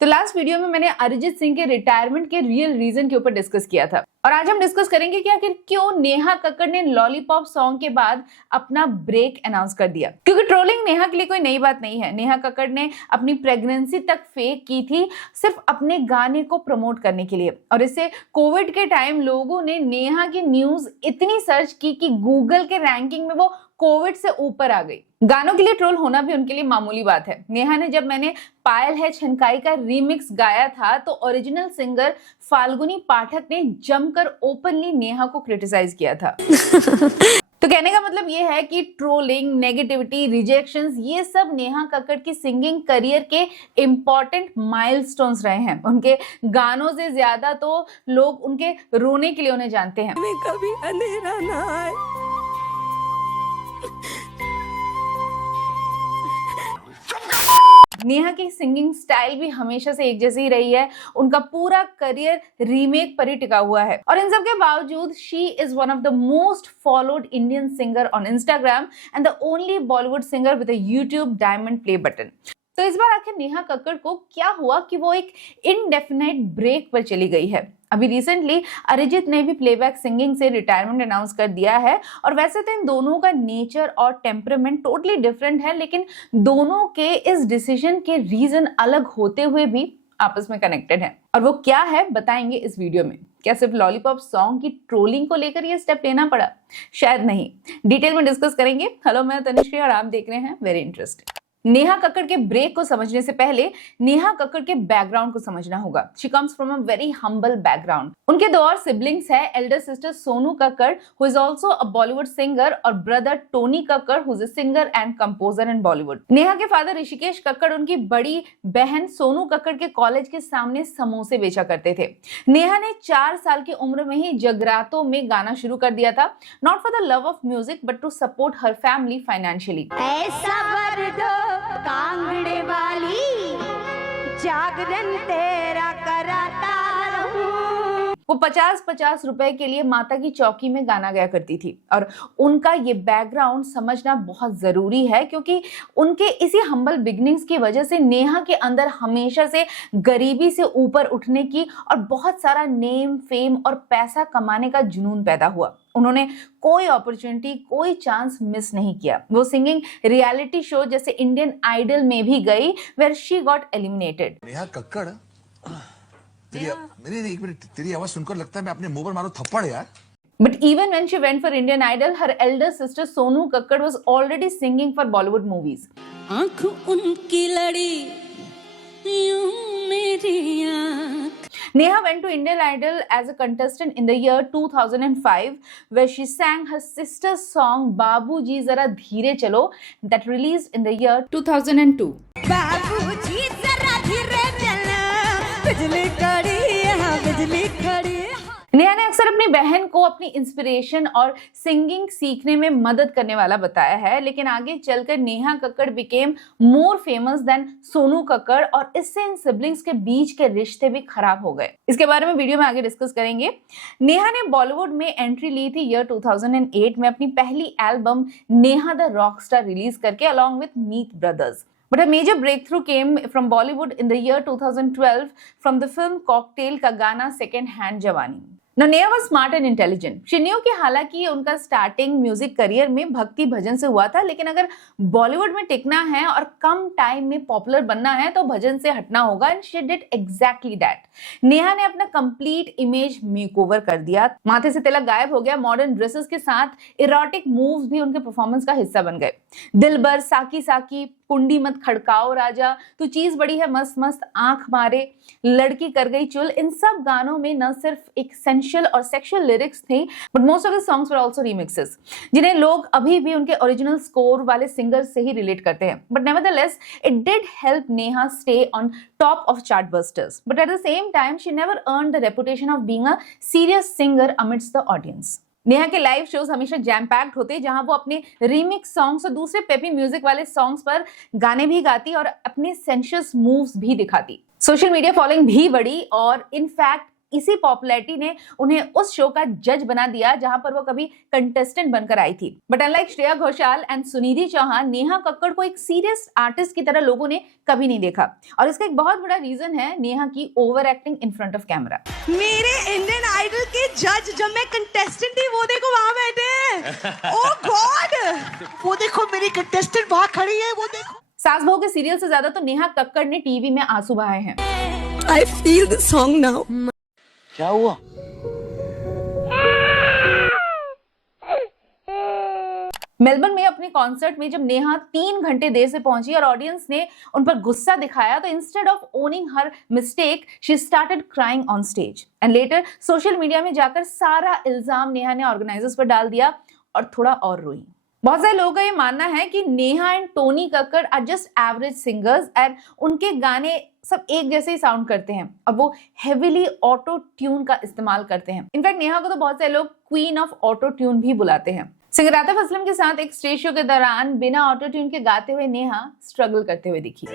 तो last video में मैंने अरिजीत सिंह के रिटायरमेंट के रियल रीजन के ऊपर डिस्कस किया था और आज हम डिस्कस करेंगे कि आखिर क्यों नेहा कक्कड़ ने लॉलीपॉप सॉन्ग के बाद अपना ब्रेक अनाउंस कर दिया। क्योंकि ट्रोलिंग नेहा के लिए कोई नई बात नहीं है। नेहा कक्कड़ ने अपनी प्रेगनेंसी तक फेक की थी सिर्फ अपने गाने को प्रमोट करने के लिए, और इससे कोविड के टाइम लोगों ने नेहा की न्यूज इतनी सर्च की कि गूगल के रैंकिंग में वो कोविड से ऊपर आ गई। गानों के लिए ट्रोल होना भी उनके लिए मामूली बात है। नेहा ने जब मैंने पायल है छनकाई का रीमिक्स गाया था तो ओरिजिनल सिंगर फाल्गुनी पाठक ने जमकर ओपनली नेहा को क्रिटिसाइज किया था। तो कहने का मतलब ये है कि ट्रोलिंग, नेगेटिविटी, रिजेक्शंस, ये सब नेहा कक्कड़ की सिंगिंग करियर के इम्पोर्टेंट माइलस्टोन्स रहे हैं। उनके गानों से ज्यादा तो लोग उनके रोने के लिए उन्हें जानते हैं। कभी अंधेरा ना आए। नेहा की सिंगिंग स्टाइल भी हमेशा से एक जैसी ही रही है। उनका पूरा करियर रीमेक पर ही टिका हुआ है और इन सब के बावजूद she is one of the most followed Indian singer on Instagram and the only Bollywood singer with a YouTube diamond play button. तो इस बार आखिर नेहा कक्कड़ को क्या हुआ कि वो एक इनडेफिनाइट ब्रेक पर चली गई है। अभी रिसेंटली अरिजीत ने भी प्लेबैक सिंगिंग से रिटायरमेंट अनाउंस कर दिया है और वैसे तो इन दोनों का नेचर और टेम्परामेंट टोटली डिफरेंट है, लेकिन दोनों के इस डिसीजन के रीजन अलग होते हुए भी आपस में कनेक्टेड है। और वो क्या है बताएंगे इस वीडियो में। क्या सिर्फ लॉलीपॉप सॉन्ग की ट्रोलिंग को लेकर ये स्टेप लेना पड़ा? शायद नहीं, डिटेल में डिस्कस करेंगे। हेलो, मैं तनिश्री और आप देख रहे हैं वेरी इंटरेस्टिंग। नेहा कक्कड़ के ब्रेक को समझने से पहले नेहा कक्कड़ के बैकग्राउंड को समझना होगा। She comes from a very humble background. उनके दो और सिबलिंग्स है, elder sister Sonu Kakkar who is also a Bollywood singer और brother Tony Kakkar who is a singer and composer in Bollywood. Neha के फादर ऋषिकेश कक्कड़ उनकी बड़ी बहन सोनू कक्कड़ के कॉलेज के सामने समोसे बेचा करते थे। नेहा ने 4 साल की उम्र में ही जगरातों में गाना शुरू कर दिया था, not for the love of music but to support her family financially. कांगड़े वाली जागरण तेरा कराता रहूं। वो 50-50 रुपए के लिए माता की चौकी में गाना गाया करती थी और उनका ये बैकग्राउंड समझना बहुत जरूरी है क्योंकि उनके इसी हम्बल बिगनिंग्स की वजह से नेहा के अंदर हमेशा से गरीबी से ऊपर उठने की और बहुत सारा नेम, फेम और पैसा कमाने का जुनून पैदा हुआ। उन्होंने कोई अपॉर्चुनिटी, कोई चांस मिस नहीं किया। वो सिंगिंग रियलिटी शो जैसे इंडियन आइडल में भी गई where she got eliminated. Neha Kakkar, मेरी एक मिनट, तेरी आवाज सुनकर लगता है मैं अपने मुंह पर मारो थप्पड़ यार। But even when she went for Indian Idol, her elder sister Sonu Kakkad was already singing for Bollywood movies. आँख उनकी लड़ी यूं मेरी आँख। Neha went to Indian Idol as a contestant in the year 2005, where she sang her sister's song "Babuji Zara Dheere Chalo" that released in the year 2002. बाबूजी जरा धीरे चलो, बिजली खड़ी है, बिजली खड़ी है। नेहा ने अक्सर अपनी बहन को अपनी इंस्पिरेशन और सिंगिंग सीखने में मदद करने वाला बताया है, लेकिन आगे चलकर Neha Kakkar became more famous than Sonu Kakkar और इससे इन सिबलिंग्स के बीच के रिश्ते भी खराब हो गए। इसके बारे में वीडियो में आगे डिस्कस करेंगे। नेहा ने बॉलीवुड में एंट्री ली थी ईयर 2008 में अपनी पहली album Neha the rockstar release करके along with Meet brothers. But a major breakthrough came from Bollywood in the year 2012 from the film Cocktail का गाना Second Hand Jawani. Now Neha was smart and intelligent. She knew कि हालांकि उनका starting music career में भक्ति भजन से हुआ था, लेकिन अगर बॉलीवुड में टिकना है और कम टाइम में पॉपुलर बनना है तो भजन से हटना होगा and she did exactly that. Neha ने अपना कंप्लीट इमेज मेकओवर कर दिया। माथे से तिलक गायब हो गया, मॉडर्न ड्रेसेस के साथ इरोटिक मूव्स भी उनके परफॉर्मेंस का हिस्सा बन गए। दिलबर, साकी साकी, कुंडी मत खड़काओ राजा, तू चीज बड़ी है मस्त मस्त, आंख मारे, लड़की कर गई चुल, इन सब गानों में न सिर्फ एक सेंशुअल और सेक्सुअल लिरिक्स थी but most of the songs were also remixes जिन्हें लोग अभी भी उनके ओरिजिनल स्कोर वाले सिंगर्स से ही रिलेट करते हैं। But nevertheless it did help Neha stay on top of chart busters, but at the same time she never earned the reputation of being a serious singer amidst the audience. Neha के live shows हमेशा jam packed होते जहां वो अपने remix songs और दूसरे peppy music वाले songs पर गाने भी गाती और अपने सेंशियस मूव्स भी दिखाती। सोशल मीडिया फॉलोइंग भी बढ़ी और इनफैक्ट इसी पॉपुलैरिटी ने उन्हें उस शो का जज बना दिया जहां पर वो कभी कंटेस्टेंट बनकर आई थी। But unlike Shreya Ghoshal and Sunidhi Chauhan, Neha Kakkar को एक सीरियस आर्टिस्ट की तरह लोगों ने कभी नहीं देखा, और इसका एक बहुत बड़ा रीजन है नेहा की over acting in front of camera. मेरे इंडियन आइडल के जज जब मैं कंटेस्टेंट थी वो देखो वहां बैठे हैं। ओह गॉड, वो देखो मेरी कंटेस्टेंट वहां खड़ी है, वो देखो। सास बहू के सीरियल से ज्यादा तो नेहा कक्कड़ ने टीवी में आंसू बहाए हैं। I feel the song now. क्या हुआ? मेलबर्न में अपने कॉन्सर्ट में जब नेहा 3 घंटे देर से पहुंची और ऑडियंस ने उन पर गुस्सा दिखाया, तो instead of owning her mistake she started crying on stage and later social media में जाकर सारा इल्जाम नेहा ने ऑर्गेनाइजर्स पर डाल दिया और थोड़ा और रोई। बहुत सारे लोगों का ये मानना है कि Neha and Tony Kakkar are just average singers and उनके गाने सब एक जैसे ही साउंड करते हैं और वो हेविली ऑटो ट्यून का इस्तेमाल करते हैं। इनफैक्ट नेहा को तो बहुत सारे लोग क्वीन ऑफ ऑटो ट्यून भी बुलाते हैं। सिंगर आतिफ असलम के साथ एक स्टेज शो के दौरान बिना ऑटो ट्यून के गाते हुए नेहा स्ट्रगल करते हुए दिखी।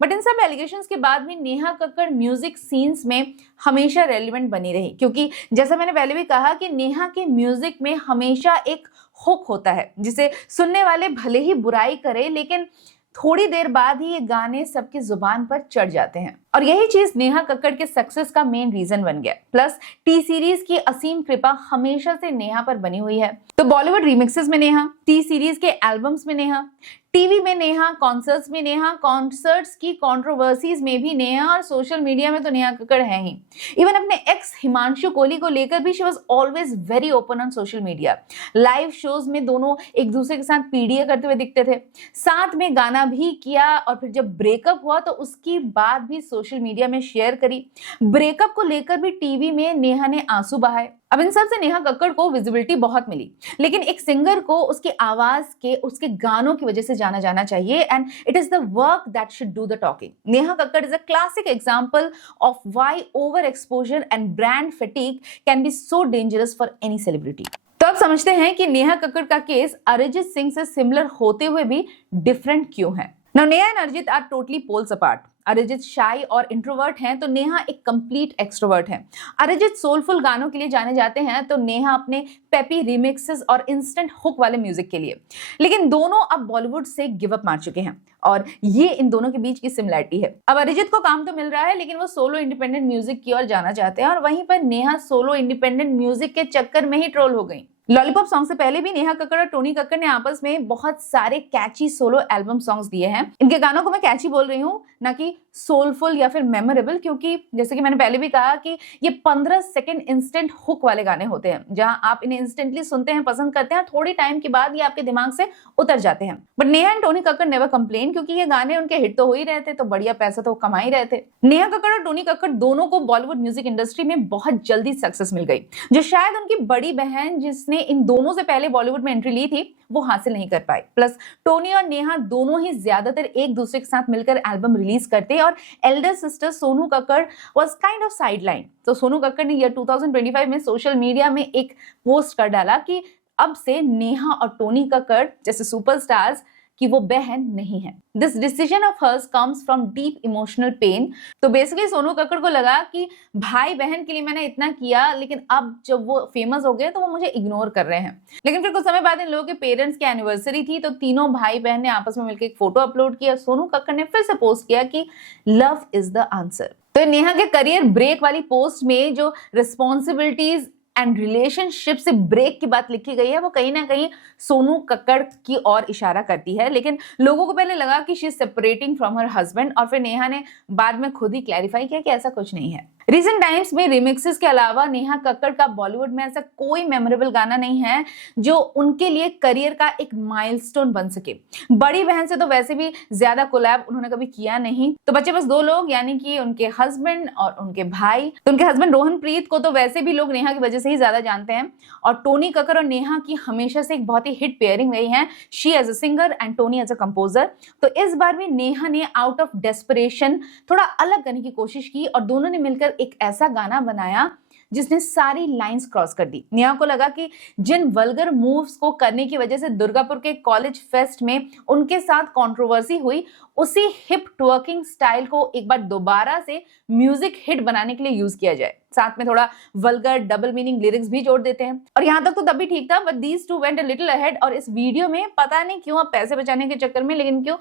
बट इन सब एलिगेशंस के बाद भी नेहा कक्कड़ म्यूजिक सीन्स में हमेशा रेलिवेंट बनी रही, क्योंकि जैसा मैंने पहले भी कहा कि नेहा के म्यूजिक में हमेशा एक हुक होता है जिसे सुनने वाले भले ही बुराई करे लेकिन थोड़ी देर बाद ही ये गाने सबकी जुबान पर चढ़ जाते हैं, और यही चीज नेहा कक्कड़ के सक्सेस का मेन रीजन बन गया। प्लस टी सीरीज की असीम कृपा हमेशा से नेहा पर बनी हुई है। तो बॉलीवुड रीमिक्सेस में नेहा, टी सीरीज के एल्बम्स में नेहा, टीवी में नेहा, कॉन्सर्ट्स में नेहा, कॉन्सर्ट्स की कंट्रोवर्सीज में भी नेहा, और सोशल मीडिया में तो नेहा कक्कड़ है ही। इवन अपने एक्स हिमांशु कोहली को लेकर भी she was always very open on social media. Live shows में दोनों एक दूसरे के साथ पीडीए करते हुए दिखते थे, साथ में गाना भी किया, और फिर जब ब्रेकअप हुआ तो उसकी बात भी सोशल मीडिया में शेयर करी। ब्रेकअप को लेकर भी टीवी में नेहा ने आंसू बहाए। अब इन सब से नेहा कक्कड़ को विजिबिलिटी बहुत मिली, लेकिन एक सिंगर को उसकी आवाज के, उसके गानों की वजह से जाना जाना चाहिए, and it is the work that should do the talking. Neha Kakkar is a classic example of why over exposure and brand fatigue can be so dangerous for any celebrity. तो अब समझते हैं कि नेहा कक्कड़ का केस अरिजीत सिंह से सिमिलर होते हुए भी डिफरेंट क्यों है। Now, Neha and Arijit are totally poles apart. Arijit shy और इंट्रोवर्ट हैं तो नेहा एक कंप्लीट एक्सट्रोवर्ट है। अरिजीत सोलफुल गानों के लिए जाने जाते हैं तो नेहा अपने पेपी रिमिक्सेस और इंस्टेंट हुक वाले म्यूजिक के लिए। लेकिन दोनों अब बॉलीवुड से गिव अप मार चुके हैं, और ये इन दोनों के बीच की सिमिलरिटी है। अब अरिजीत को काम तो मिल रहा है लेकिन वो सोलो इंडिपेंडेंट म्यूजिक की ओर जाना चाहते हैं, और वहीं पर नेहा सोलो इंडिपेंडेंट म्यूजिक के चक्कर में ही ट्रोल हो गई। लॉलीपॉप सॉन्ग से पहले भी नेहा कक्कड़ और टोनी कक्कड़ ने आपस में बहुत सारे कैची सोलो एल्बम सॉन्ग्स दिए हैं। इनके गानों को मैं कैची बोल रही हूँ, ना कि सोलफुल या फिर मेमोरेबल, क्योंकि जैसे कि मैंने पहले भी कहा कि ये 15 सेकंड इंस्टेंट हुक वाले गाने होते हैं, जहां आप इन्हें इंस्टेंटली सुनते हैं, पसंद करते हैं, थोड़ी टाइम के बाद ये आपके दिमाग से उतर जाते हैं। But Neha and Tony Kakkar never complain, क्योंकि ये गाने उनके हिट तो हो ही रहे थे, तो बढ़िया पैसा तो वो कमा ही रहे थे। नेहा कक्कड़ और टोनी कक्कड़ दोनों को बॉलीवुड म्यूजिक इंडस्ट्री में बहुत जल्दी सक्सेस मिल गई, जो शायद उनकी बड़ी बहन जिसने इन दोनों से पहले बॉलीवुड में एंट्री ली थी वो हासिल नहीं कर पाई। प्लस टोनी और नेहा दोनों ही ज्यादातर एक दूसरे के साथ मिलकर एल्बम रिलीज करते, और Elder sister Sonu Kakkar was kind of sideline. तो सोनू कक्कड़ ने ईयर 2025 में सोशल मीडिया में एक पोस्ट कर डाला कि अब से नेहा और टोनी कक्कड़ जैसे सुपरस्टार्स कि वो बहन नहीं है। This decision of hers comes from deep emotional pain. तो बेसिकली सोनू कक्कड़ को लगा कि भाई बहन के लिए मैंने इतना किया, लेकिन अब जब वो फेमस हो गए तो वो मुझे इग्नोर कर रहे हैं। लेकिन फिर कुछ समय बाद इन लोगों के पेरेंट्स की एनिवर्सरी थी, तो तीनों भाई बहन ने आपस में मिलकर एक फोटो अपलोड किया। सोनू कक्कड़ ने फिर से पोस्ट किया कि लव इज द आंसर। तो नेहा के करियर ब्रेक वाली पोस्ट में जो रिस्पॉन्सिबिलिटीज एंड रिलेशनशिप से ब्रेक की बात लिखी गई है, वो कहीं ना कहीं सोनू कक्कड़ की ओर इशारा करती है। लेकिन लोगों को पहले लगा कि she is separating from her husband, और फिर नेहा ने बाद में खुद ही क्लैरिफाई किया कि ऐसा कुछ नहीं है। रिसेंट टाइम्स में रिमिक्सेस के अलावा नेहा कक्कड़ का बॉलीवुड में ऐसा कोई मेमोरेबल गाना नहीं है जो उनके लिए करियर का एक माइलस्टोन बन सके। बड़ी बहन से तो वैसे भी ज्यादा कोलैब उन्होंने कभी किया नहीं, तो बच्चे बस 2 लोग, यानी कि उनके हस्बैंड और उनके भाई। तो उनके हस्बैंड रोहनप्रीत को तो वैसे भी लोग नेहा की वजह से ही ज्यादा जानते हैं, और टोनी कक्कड़ और नेहा की हमेशा से एक बहुत ही हिट पेयरिंग रही है, she as a singer and Tony as a composer. तो इस बार भी नेहा ने आउट ऑफ डेस्परेशन थोड़ा अलग करने की कोशिश की, और दोनों ने मिलकर एक ऐसा गाना बनाया जिसने सारी लाइंस क्रॉस कर दी। नेहा को लगा कि जिन वल्गर मूव्स को करने की वजह से दुर्गापुर के कॉलेज फेस्ट में उनके साथ कंट्रोवर्सी हुई, उसी हिप ट्वर्किंग स्टाइल को एक बार दोबारा से म्यूजिक हिट बनाने के लिए यूज किया जाए। साथ में थोड़ा वल्गर डबल मीनिंग लिरिक्स भी जोड़ देते हैं। और यहाँ तक तो तब भी ठीक था, but these two went a little ahead. और इस वीडियो में पता नहीं क्यों, अब पैसे बचाने के चक्कर में, लेकिन क्यों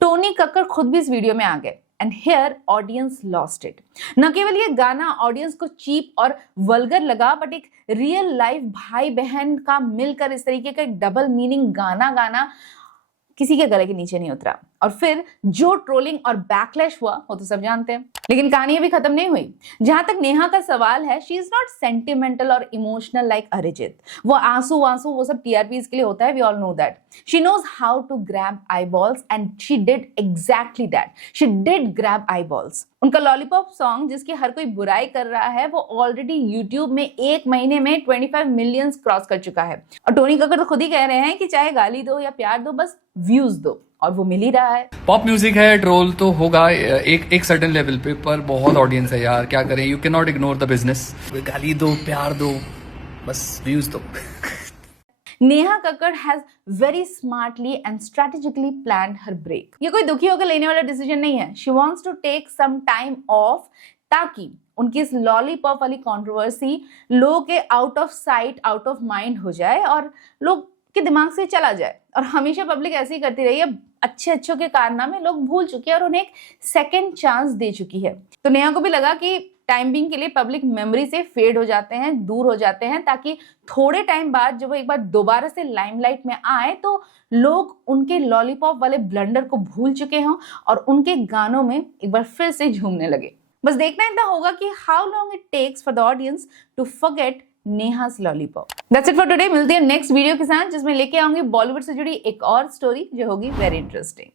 टोनी कक्कड़ खुद भी इस वीडियो में आ गए। And here audience lost it. न केवल ये गाना ऑडियंस को चीप और वल्गर लगा, बट एक रियल लाइफ भाई बहन का मिलकर इस तरीके का एक डबल मीनिंग गाना गाना किसी के गले के नीचे नहीं उतरा। और फिर जो ट्रोलिंग और बैकलैश हुआ वो तो सब जानते हैं। लेकिन कहानी अभी खत्म नहीं हुई। जहां तक नेहा का सवाल है, शी इज नॉट सेंटिमेंटल और इमोशनल लाइक अरिजीत। वो आंसू वो सब टीआरपीज के लिए होता है, we all know that. She knows how to grab eyeballs and she did exactly that. She did grab eyeballs. उनका लॉलीपॉप सॉन्ग, जिसकी हर कोई बुराई कर रहा है, वो ऑलरेडी यूट्यूब में एक महीने में 25 मिलियन क्रॉस कर चुका है। और टोनी कक्कड़ तो खुद ही कह रहे हैं कि चाहे गाली दो या प्यार दो, बस व्यूज दो, और वो मिल ही रहा है। पॉप म्यूजिक है, ट्रोल तो होगा एक सर्टेन लेवल पे, पर बहुत ऑडियंस है यार, क्या करें। You can not ignore the business. गाली दो, प्यार दो, बस व्यूज दो। Neha Kakkar has very smartly and strategically planned her break. ये कोई दुखी होकर लेने वाला डिसीजन नहीं है। She wants to take some time off, ताकि उनकी इस लॉलीपॉप वाली कंट्रोवर्सी लोगों के out of sight out of mind हो जाए और लोग के दिमाग से चला जाए। और हमेशा पब्लिक ऐसे ही करती रही है। अच्छे अच्छों के कारनामे लोग भूल चुके हैं और उन्हें एक सेकेंड चांस दे चुकी है। तो नेहा को भी लगा कि टाइम बिंग के लिए पब्लिक मेमोरी से फेड हो जाते हैं, दूर हो जाते हैं, ताकि थोड़े टाइम बाद जब वो एक बार दोबारा से लाइमलाइट में आए तो लोग उनके लॉलीपॉप वाले ब्लंडर को भूल चुके हों और उनके गानों में एक बार फिर से झूमने लगे। बस देखना इतना होगा कि how long it takes for the audience to forget Neha's lollipop. That's it for today. मिलते हैं नेक्स्ट वीडियो के साथ, जिसमें लेके आऊंगी बॉलीवुड से जुड़ी एक और स्टोरी जो होगी वेरी इंटरेस्टिंग।